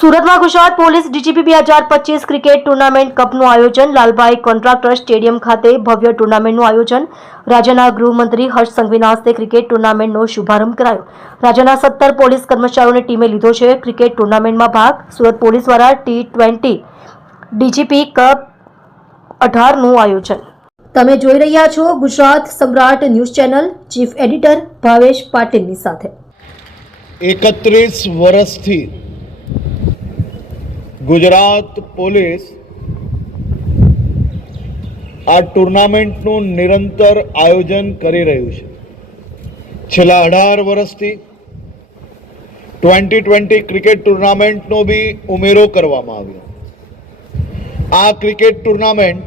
સુરતમાં Gujarat police DGP 2025 cricket tournament કપનું આયોજન લાલભાઈ કોન્ટ્રાક્ટર સ્ટેડિયમ ખાતે ભવ્ય ટુર્નામેન્ટનું આયોજન રાજ્યના ગૃહમંત્રી હર્ષ સંઘવીના હસ્તે ક્રિકેટ ટુર્નામેન્ટનો શુભારંભ કરાયો। રાજ્યના 17 પોલીસ કર્મચારીઓની ટીમે લીધો છે ક્રિકેટ ટુર્નામેન્ટમાં ભાગ। સુરત પોલીસ દ્વારા T20 ડીજીપી કપ 18નું આયોજન। તમે જોઈ રહ્યા છો ગુજરાત સમ્રાટ news channel. Chief editor Bhavesh પાટીલની સાથે 31 વર્ષથી गुजरात पुलिस आ टूर्नामेंटनु निरंतर आयोजन करी रह्यु छे। छेल्ला 18 वर्षथी 2020 क्रिकेट टूर्नामेंटनो भी उमेरो करवामां आव्यो। आ क्रिकेट टूर्नामेंट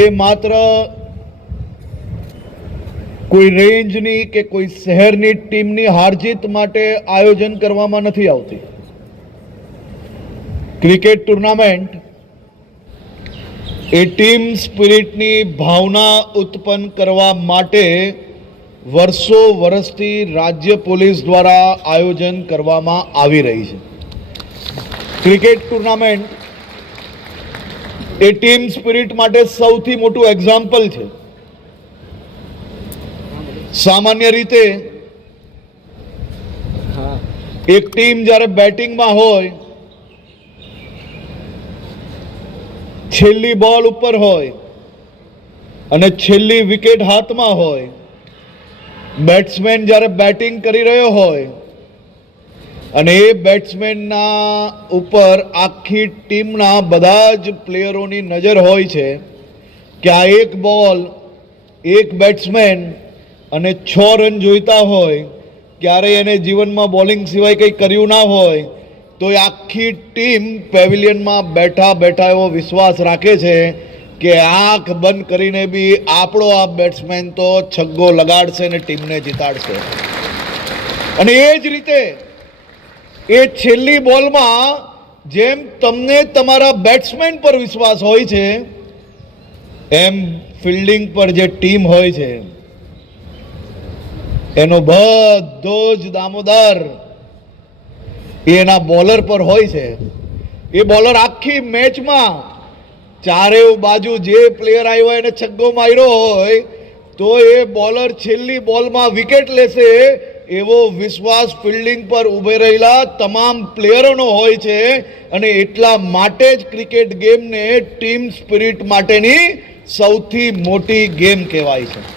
ए मात्र कोई रेंजनी के कोई शहरनी टीमनी हारजीत माटे आयोजन करवामां नथी आवती। क्रिकेट टूर्नामेंट ए टीम स्पिरिटनी भावना उत्पन्न करवा माटे वर्षो वर्षथी राज्य पुलिस द्वारा आयोजन करवामां आवी रही है। क्रिकेट टूर्नामेंट ए टीम स्पिरिट माटे सौथी मोटुं एक्जाम्पल है। सामान्य रीते एक टीम ज्यारे बेटिंग में होय छेल्ली बॉल ऊपर होय अने छेल्ली विकेट हाथ में होय, बेट्समेन ज्यारे बेटिंग करी रह्यो होय अने ए बेट्समेन ना ऊपर आखी टीम ना बधा ज प्लेयरोनी नजर होय छे कि आ एक बॉल एक बेट्समेन अने 6 रन जोईता होय, क्यारे एने जीवन में बॉलिंग सिवाय कई कर्यु ना होय तो आखी टीम पेविलियन में बैठा बैठा एवो विश्वास राखे छे कि आंख बंद करीने भी आपणो आ बेट्समेन तो छग्गो लगाड़शे ने टीम ने जीताड़शे। अने ए ज रीते ए छेल्ली बॉल में जेम तमने तमारा बेट्समेन पर विश्वास होय छे एम फील्डिंग पर जे टीम होय छे एनो बधो ज दामोदर एना बॉलर पर होय छे। ए बॉलर आखी मैच में चारे बाजू जे प्लेयर आव्यो एने छग्गो मार्यो होय तो ए बॉलर छेल्ली बॉल में विकेट लेशे एवो विश्वास फील्डिंग पर उभे रहेला तमाम प्लेयरोनो होय छे। अने एटला माटे ज क्रिकेट गेम ने टीम स्पिरिट माटेनी सौथी मोटी गेम कहेवाय छे।